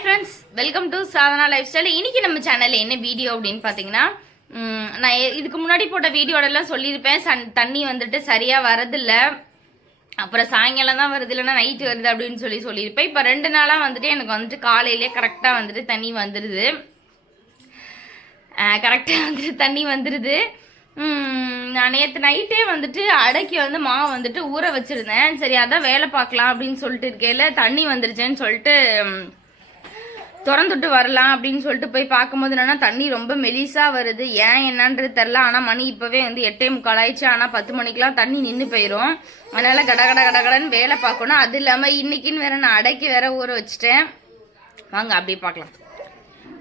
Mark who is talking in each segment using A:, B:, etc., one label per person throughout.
A: Hi friends welcome to Sadhana life style இன்னைக்கு நம்ம சேனலில் என்ன வீடியோ அப்படின்னு பார்த்தீங்கன்னா நான் இதுக்கு முன்னாடி போட்ட வீடியோடலாம் சொல்லியிருப்பேன். சன் தண்ணி வந்துட்டு சரியாக வரதில்ல. அப்புறம் சாயங்காலம் தான் வருது இல்லைன்னா நைட்டு வருது அப்படின்னு சொல்லி சொல்லியிருப்பேன். இப்போ ரெண்டு நாளாக வந்துட்டு எனக்கு வந்துட்டு காலையிலே கரெக்டாக வந்துட்டு தண்ணி வந்துடுது கரெக்டாக வந்துட்டு தண்ணி வந்துடுது நான் நேற்று நைட்டே வந்துட்டு அடைக்கி வந்து மாவு வந்துட்டு ஊற வச்சுருந்தேன். சரி அதான் வேலை பார்க்கலாம் அப்படின்னு சொல்லிட்டு இருக்கையில தண்ணி வந்துருச்சேன்னு சொல்லிட்டு திறந்துட்டு வரலாம் அப்படின்னு சொல்லிட்டு போய் பார்க்கும்போது என்னன்னா தண்ணி ரொம்ப மெலிசா வருது. ஏன் என்னன்றது தெரில ஆனால் மணி இப்போவே வந்து எட்டே முக்கால் ஆயிடுச்சு. ஆனால் பத்து மணிக்கெலாம் தண்ணி நின்று போயிடும் அதனால கட கட கட கடன்னு வேலை பார்க்கணும். அது இல்லாமல் இன்னைக்குன்னு வேற நான் அடைக்கி வேற ஊற வச்சுட்டேன். வாங்க அப்படியே பார்க்கலாம்.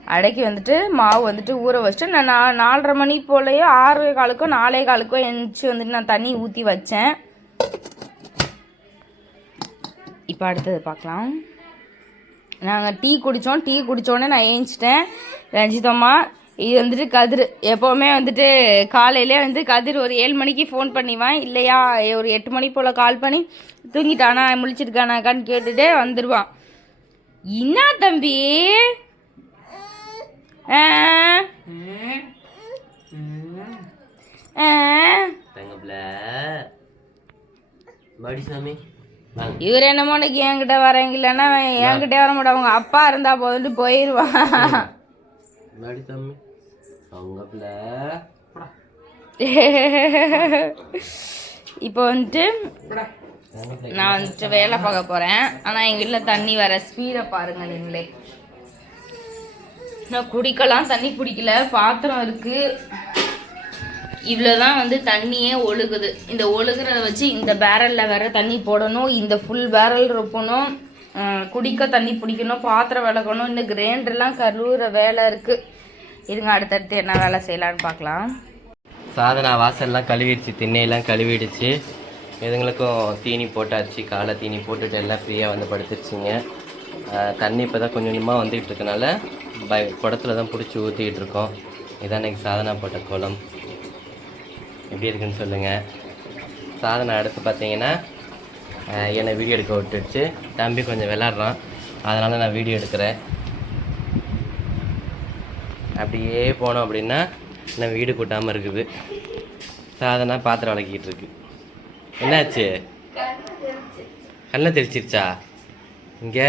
A: அடைக்கி வந்துட்டு மாவு வந்துட்டு ஊற வச்சுட்டு நான் நா- நாலரை மணி போலயோ ஆறு காலுக்கோ நாலே காலுக்கோ எழுந்துச்சு வந்துட்டு நான் தண்ணி ஊற்றி வச்சேன். இப்போ அடுத்தது பார்க்கலாம். நாங்கள் டீ குடித்தோம் டீ குடித்தோடனே நான் ஏஞ்சிட்டேன். ரஞ்சிதம்மா இது வந்துட்டு கதிர். எப்போவுமே வந்துட்டு காலையிலே வந்து கதிர் ஒரு ஏழு மணிக்கு ஃபோன் பண்ணிவான். இல்லையா ஒரு எட்டு மணி போல் கால் பண்ணி தூங்கிட்டானா முழிச்சிருக்கானாக்கான்னு கேட்டுட்டு வந்துடுவான் என்ன தம்பி? ஆ? இவர் என்னமோ இன்னைக்கு என்கிட்ட வரேங்க இல்லைன்னா என்கிட்ட வர மாட்டா அவங்க அப்பா இருந்தா போதுட்டு போயிடுவான் இப்போ வந்துட்டு நான் வந்துட்டு வேலை பார்க்க போறேன். ஆனா எங்க வீட்டுல தண்ணி வர ஸ்பீடை பாருங்க நீங்களே. நான் குடிக்கலாம் தண்ணி பிடிக்கல பாத்திரம் இவ்வளோ இவ்வளோதான் வந்து தண்ணியே ஒழுகுது. இந்த ஒழுகுறத வச்சு இந்த பேரலில் வேற தண்ணி போடணும் இந்த ஃபுல் பேரல் ரொப்பணும் குடிக்க தண்ணி பிடிக்கணும் பாத்திரம் விளக்கணும் இன்னும் கிரைண்டர்லாம் கழுவுற வேலை இருக்கு. இருங்க அடுத்தடுத்து என்ன வேலை செய்யலான்னு பார்க்கலாம்.
B: சாதனா வாசல்லாம் கழுவிடுச்சு திண்ணையெல்லாம் கழுவிடுச்சு. இதுங்களுக்கும் தீனி போட்டாச்சு காலை தீனி போட்டுட்டு எல்லாம் ஃப்ரீயாக வந்து படுத்துருச்சுங்க. தண்ணி இப்போ தான் கொஞ்சம் கொஞ்சமாக வந்துகிட்டு இருக்கனால பய குடத்துல தான் பிடிச்சி ஊற்றிக்கிட்டு இருக்கோம். இதான் இன்றைக்கி சாதனா போட்ட குளம். எப்படி இருக்குன்னு சொல்லுங்கள் சாதனை அடுத்து பார்த்தீங்கன்னா என்னை வீடியோ எடுக்க விட்டுடுச்சு. தம்பி கொஞ்சம் விளாட்றான். அதனால் நான் வீடியோ எடுக்கிறேன். அப்படியே போனோம் அப்படின்னா இன்னும் வீடு கூட்டாமல் இருக்குது. சாதனா பாத்திரம் விளக்கிட்டு இருக்கு. என்னாச்சு? கண்ணை தெரிச்சிருச்சா இங்கே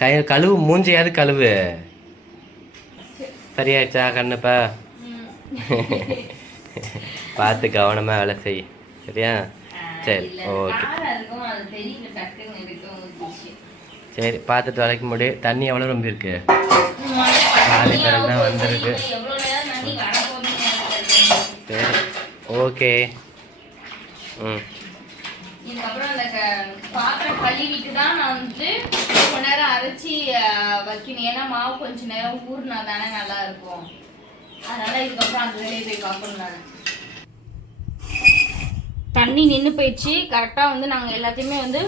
B: கை கழுவு மூஞ்சியாவது கழுவு. சரியாயிடுச்சா கண்ணுப்பா? பார்த்து கவனமாக வேலை செய். சரியா? சரி ஓகே. சரி பார்த்துட்டு விளக்க முடியும் தண்ணி எவ்வளோ ரொம்ப இருக்கு? பேர் தான் வந்திருக்கு. சரி ஓகே. ம்.
A: இதுக்கப்புறம் அந்த பாத்திரம் கழுவிட்டு தான் நான் வந்துட்டு கொஞ்ச நேரம் அரைச்சி வைக்கணும். ஏன்னா மாவு கொஞ்ச நேரம் ஊறினா தானே நல்லா இருக்கும். அதனால இதுக்கப்புறம் அந்த வேலையை போய் பார்க்கணும் நான். தண்ணி நின்று போயிடுச்சு. கரெக்டாக வந்து நாங்கள் எல்லாத்தையுமே வந்து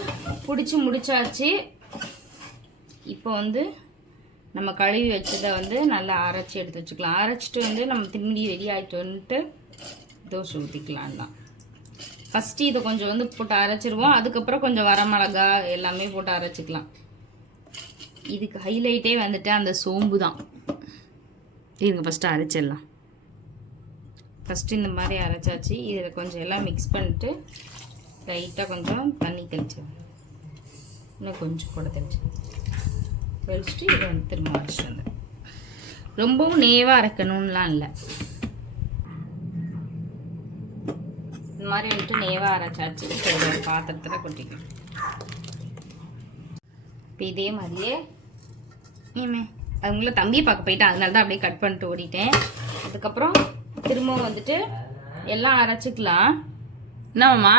A: பிடிச்சி முடிச்சாச்சு. இப்போ வந்து நம்ம கழுவி வச்சதை வந்து நல்லா அரைச்சி எடுத்து வச்சுக்கலாம். அரைச்சிட்டு வந்து நம்ம திரும்பி ரெடி ஆகிட்டு வந்துட்டு தோசை ஊற்றிக்கலாம் தான். ஃபஸ்ட்டு இதை கொஞ்சம் வந்து போட்டு அரைச்சிருவோம். அதுக்கப்புறம் கொஞ்சம் வரமிளகா எல்லாமே போட்டு அரைச்சிக்கலாம். இதுக்கு ஹைலைட்டே வந்துட்டு அந்த சோம்பு தான். இதுங்க ஃபஸ்ட்டு அரைச்சிடலாம். ஃபஸ்ட்டு இந்த மாதிரி அரைச்சாச்சு. இதில் கொஞ்சம் எல்லாம் மிக்ஸ் பண்ணிட்டு லைட்டாக கொஞ்சம் தண்ணி தெளிச்சிடணும் இன்னும் கொஞ்சம் கூட தெளிச்சு தெளிச்சுட்டு இதை வந்து திரும்ப அரைச்சிட்டு வந்தேன் ரொம்பவும் நேவாக அரைக்கணும்லாம் இல்லை. இந்த மாதிரி வந்துட்டு நேவாக அரைச்சாச்சு. ஒரு பாத்திரத்தில் கொட்டிக்கணும் இப்போ இதே மாதிரியே ஏமே அவங்கள தம்பியை பார்க்க போயிட்டேன். அதனால தான் அப்படியே கட் பண்ணிட்டு ஓடிட்டேன். அதுக்கப்புறம் திரும்பவும் வந்துட்டு எல்லாம் அரைச்சிக்கலாம். என்னம்மா?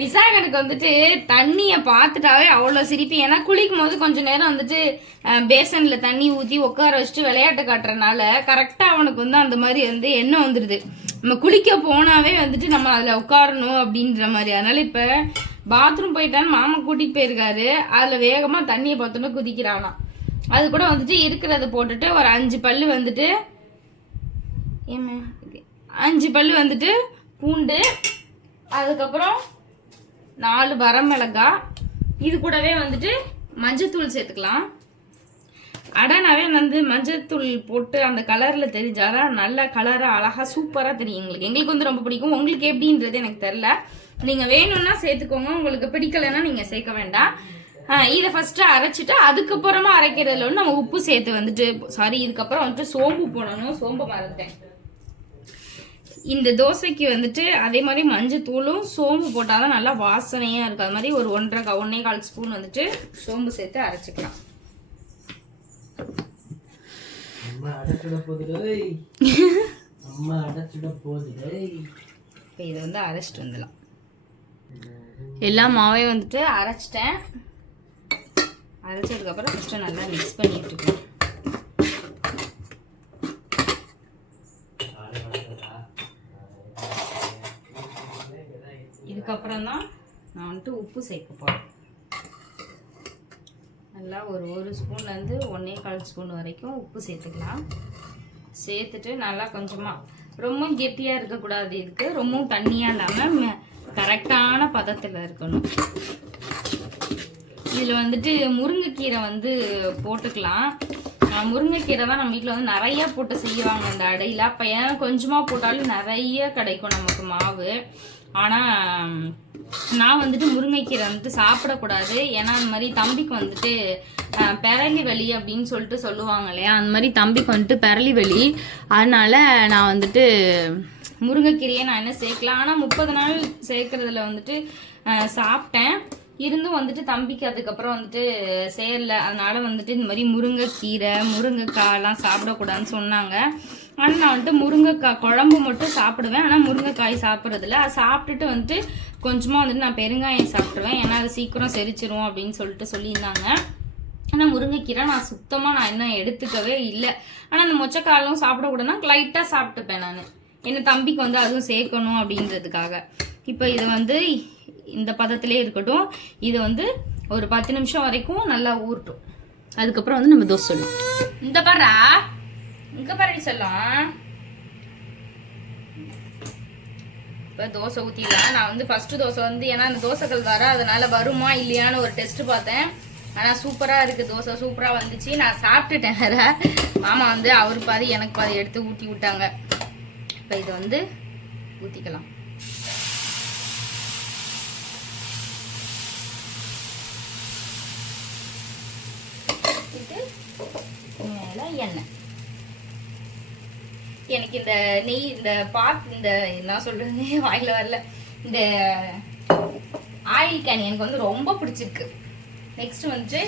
A: விசாகனுக்கு வந்துட்டு தண்ணியை பார்த்துட்டாவே அவ்வளோ சிரிப்பு. ஏன்னா குளிக்கும் போது கொஞ்ச நேரம் வந்துட்டு பேசனில் தண்ணி ஊற்றி உட்கார வச்சுட்டு விளையாட்டு காட்டுறனால கரெக்டாக அவனுக்கு வந்து அந்த மாதிரி வந்து எண்ணம் வந்துடுது நம்ம குளிக்க போனாவே வந்துட்டு நம்ம அதில் உட்காரணும் அப்படின்ற மாதிரி. அதனால இப்போ பாத்ரூம் போயிட்டான்னு மாமா கூட்டிகிட்டு போயிருக்காரு. அதில் வேகமாக தண்ணியை பார்த்தோன்னே குதிக்கிறானாம். அது கூட வந்துட்டு இருக்கிறத போட்டுட்டு ஒரு அஞ்சு பல் வந்துட்டு அஞ்சு பல்லு வந்துட்டு பூண்டு அதுக்கப்புறம் நாலு வரமிளகாய் இது கூடவே வந்துட்டு மஞ்சத்தூள் சேர்த்துக்கலாம். அடனாவே வந்து மஞ்சத்தூள் போட்டு அந்த கலரில் தெரிஞ்சாதான் நல்ல கலராக அழகாக சூப்பராக தெரியும் எங்களுக்கு. எங்களுக்கு வந்து ரொம்ப பிடிக்கும். உங்களுக்கு எப்படின்றது எனக்கு தெரில நீங்கள் வேணும்னா சேர்த்துக்கோங்க. உங்களுக்கு பிடிக்கலைன்னா நீங்கள் சேர்க்க வேண்டாம். இதை ஃபஸ்ட்டு அரைச்சிட்டு அதுக்கப்புறமா அரைக்கிறதுல வந்து நம்ம உப்பு சேர்த்து வந்துட்டு சாரி இதுக்கப்புறம் வந்துட்டு சோம்பு போடணும். சோம்பு மறந்துட்டேன். இந்த தோசைக்கு வந்துட்டு அதே மாதிரி மஞ்சத்தூளும் சோம்பு போட்டால் தான் நல்லா வாசனையாக இருக்கும். அது மாதிரி ஒரு ஒன்றரை ஒண்ணே கால் ஸ்பூன் வந்துட்டு சோம்பு சேர்த்து அரைச்சிக்கலாம். இப்போ இதை வந்து அரைச்சிட்டு வந்துடலாம். எல்லா மாவையும் வந்துட்டு அரைச்சிட்டேன். அரைச்சதுக்கப்புறம் ஃபஸ்ட்டு நல்லா மிக்ஸ் பண்ணி விட்டுக்கலாம் இதுக்கப்புறம் தான் நான் வந்துட்டு உப்பு சேர்க்க போகிறேன் நல்லா ஒரு ஒரு ஸ்பூன்லேருந்து ஒன்றே கால் ஸ்பூன் வரைக்கும் உப்பு சேர்த்துக்கலாம். சேர்த்துட்டு நல்லா கொஞ்சமாக ரொம்ப கெட்டியாக இருக்கக்கூடாது இதுக்கு ரொம்பவும் தண்ணியாக இல்லாமல் கரெக்டான பதத்தில் இருக்கணும். இதில் வந்துட்டு முருங்கைக்கீரை வந்து போட்டுக்கலாம். முருங்கைக்கீரை தான் நம்ம வீட்டில் வந்து நிறைய போட்டு செய்வாங்க இந்த அடையில். அப்போ ஏன் கொஞ்சமாக போட்டாலும் நிறைய கிடைக்கும் நமக்கு மாவு. ஆனால் நான் வந்துட்டு முருங்கைக்கீரை வந்துட்டு சாப்பிடக்கூடாது. ஏன்னா அந்த மாதிரி தம்பிக்கு வந்துட்டு பெரளி வலி அப்படின்னு சொல்லிட்டு சொல்லுவாங்க இல்லையா? அந்த மாதிரி தம்பிக்கு வந்துட்டு பெரளி வலி. அதனால நான் வந்துட்டு முருங்கைக்கீரையை நான் என்ன சேர்க்கலாம்? ஆனால் முப்பது நாள் சேர்க்கறதுல வந்துட்டு சாப்பிட்டேன். இருந்தும் வந்துட்டு தம்பிக்கு அதுக்கப்புறம் வந்துட்டு சேரல. அதனால வந்துட்டு இந்த மாதிரி முருங்கைக்கீரை முருங்கைக்காயெல்லாம் சாப்பிடக்கூடாதுன்னு சொன்னாங்க. ஆனால் நான் வந்துட்டு முருங்கைக்காய் குழம்பு மட்டும் சாப்பிடுவேன். ஆனால் முருங்கைக்காய் சாப்பிட்றதில்ல. அது சாப்பிட்டுட்டு வந்துட்டு கொஞ்சமாக வந்துட்டு நான் பெருங்காயம் சாப்பிடுவேன் ஏன்னா அது சீக்கிரம் செரிச்சிரும் அப்படின்னு சொல்லிட்டு சொல்லியிருந்தாங்க. ஆனால் முருங்கைக்கீரை நான் சுத்தமாக நான் இன்னும் எடுத்துக்கவே இல்லை. ஆனால் அந்த மொச்சக்காலும் சாப்பிடக்கூடாதுன்னா லைட்டாக சாப்பிட்டுப்பேன் நான். என் தம்பிக்கு வந்து அதுவும் சேர்க்கணும் அப்படின்றதுக்காக. இப்போ இது வந்து இந்த பதத்திலே இருக்கட்டும் இது வந்து ஒரு பத்து நிமிஷம் வரைக்கும் நல்லா ஊறட்டும். அதுக்கப்புறம் வந்து நம்ம தோசை சொல்லணும் இந்த பாரா இங்க பாரு சொல்லலாம் இப்போ தோசை ஊற்றிடலாம் நான் வந்து ஃபஸ்ட்டு தோசை வந்து ஏன்னா அந்த தோசைகள் தர அதனால வருமா இல்லையான்னு ஒரு டெஸ்ட்டு பார்த்தேன். ஆனால் சூப்பராக இருக்குது தோசை சூப்பராக வந்துச்சு. நான் சாப்பிட்டுட்டேன் வேற. மாமா வந்து அவர் பாதி எனக்கு பாதி எடுத்து ஊற்றி விட்டாங்க. இப்போ இதை வந்து ஊற்றிக்கலாம் இது மேலே எண்ணெய் எனக்கு இந்த நெய் இந்த பாத் இந்த என்ன சொல்றது வாயில வரல. இந்த ஆயில் கேன் எனக்கு வந்து ரொம்ப பிடிச்சிருக்கு. நெக்ஸ்ட் வந்துட்டு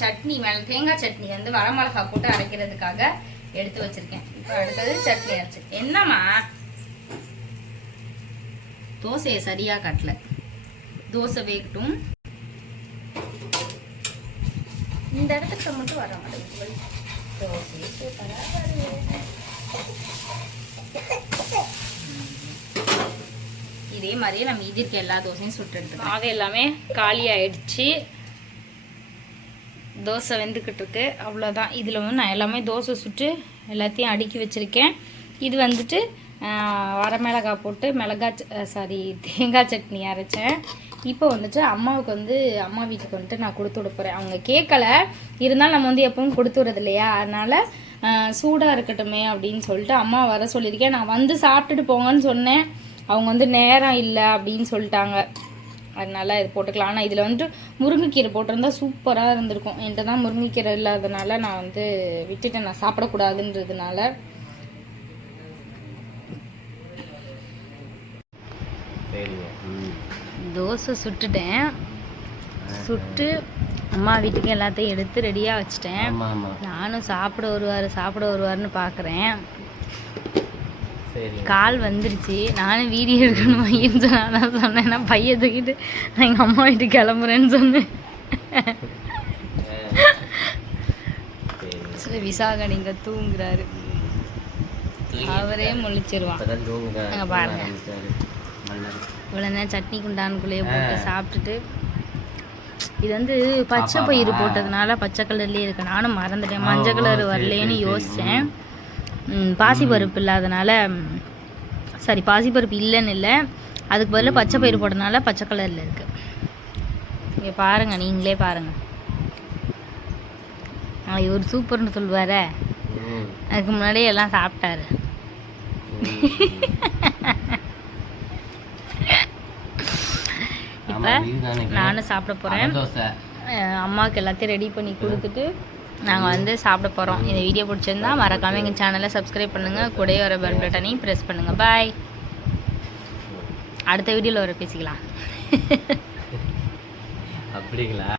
A: சட்னி மேல தேங்காய் சட்னி வந்து வரமிளகா போட்டு அரைக்கிறதுக்காக எடுத்து வச்சிருக்கேன். இப்போ அடுத்தது சட்னி அரைச்சு. என்னம்மா? தோசையை சரியா கட்டல. தோசை வேகட்டும். இந்த இடத்துக்கு மட்டும் வர மாட்டேங்குது. தோசை சூப்பரா வருது இதே மாதிரியே நம்ம மீதி இருக்க எல்லா தோசையும் சுட்டுட்டு ஆக எல்லாமே காலி ஆயிடுச்சு தோசை வெந்துக்கிட்டு இருக்கு. அவ்வளோதான் இதில் வந்து நான் எல்லாமே தோசை சுட்டு எல்லாத்தையும் அடுக்கி வச்சுருக்கேன். இது வந்துட்டு ஆஹ், வரமிளகாய் போட்டு மிளகாய் சாரி தேங்காய் சட்னி அரைச்சேன். இப்போ வந்துட்டு அம்மாவுக்கு வந்து அம்மா வீட்டுக்கு வந்துட்டு நான் கொடுத்து விட போகிறேன் அவங்க கேட்கல இருந்தாலும் நம்ம வந்து எப்பவும் கொடுத்து விடுறது இல்லையா? அதனால் சூடாக இருக்கட்டுமே அப்படின்னு சொல்லிட்டு அம்மா வர சொல்லியிருக்கேன். நான் வந்து சாப்பிட்டுட்டு போங்கன்னு சொன்னேன். அவங்க வந்து நேரம் இல்லை அப்படின்னு சொல்லிட்டாங்க. அதனால இது போட்டுக்கலாம். ஆனால் இதில் வந்துட்டு முருங்கைக்கீரை போட்டிருந்தா சூப்பராக இருந்திருக்கும். என்கிட்ட தான் முருங்கைக்கீரை இல்லாதனால நான் வந்து விட்டுட்டேன். நான் சாப்பிடக்கூடாதுன்றதுனால
B: சரிங்க ம்
A: தோசை சுட்டுட்டேன். சுட்டு அம்மா வீட்டுக்கு எல்லாத்தையும் எடுத்து ரெடியாக வச்சுட்டேன். நானும் சாப்பிட வருவார் சாப்பிட வருவார்னு பார்க்குறேன் கால் வந்துருச்சு. நானும் வீடியோ எடுக்கணும் ஐயன்னு சொன்னா சொன்னேன். நான் பையன் தூக்கிட்டு நான் எங்கள் அம்மா வீட்டுக்கு கிளம்புறேன்னு சொன்னேன்.
B: சரி.
A: சரி விசாகா நீங்கள் தூங்குறாரு. அவரே முழிச்சிருவான். பாருங்க. இவ்வளோ நேரம் சட்னி குண்டானுக்குள்ளேயே போட்டு சாப்பிட்டுட்டு இது வந்து பச்சை பயிறு போட்டதுனால பச்சை கலர்லேயே இருக்கு. நானும் மறந்துட்டேன். மஞ்சள் கலர் வரலேன்னு யோசித்தேன் பாசிப்பருப்பு இல்லாதனால சாரி பாசிப்பருப்பு இல்லைன்னு இல்லை. அதுக்கு பதிலாக பச்சை பயிர் போட்டனால பச்சை கலரில் இருக்குது இங்கே பாருங்கள் நீங்களே பாருங்கள் இவர் சூப்பர்னு சொல்லுவாரே. அதுக்கு முன்னாடியே எல்லாம் சாப்பிட்டாரு. இப்போ. நானும் சாப்பிட போகிறேன் அம்மாவுக்கு எல்லாத்தையும் ரெடி பண்ணி கொடுத்துட்டு நாங்கள் வந்து சாப்பிட போகிறோம் இந்த வீடியோ பிடிச்சிருந்தா மறக்காமல் எங்கள் சேனலை சப்ஸ்கிரைப் பண்ணுங்கள் கூடயே வர பெல் பட்டனையும் ப்ரெஸ் பண்ணுங்கள் பாய் அடுத்த வீடியோவில் வர பேசிக்கலாம்.
B: அப்படிங்களா?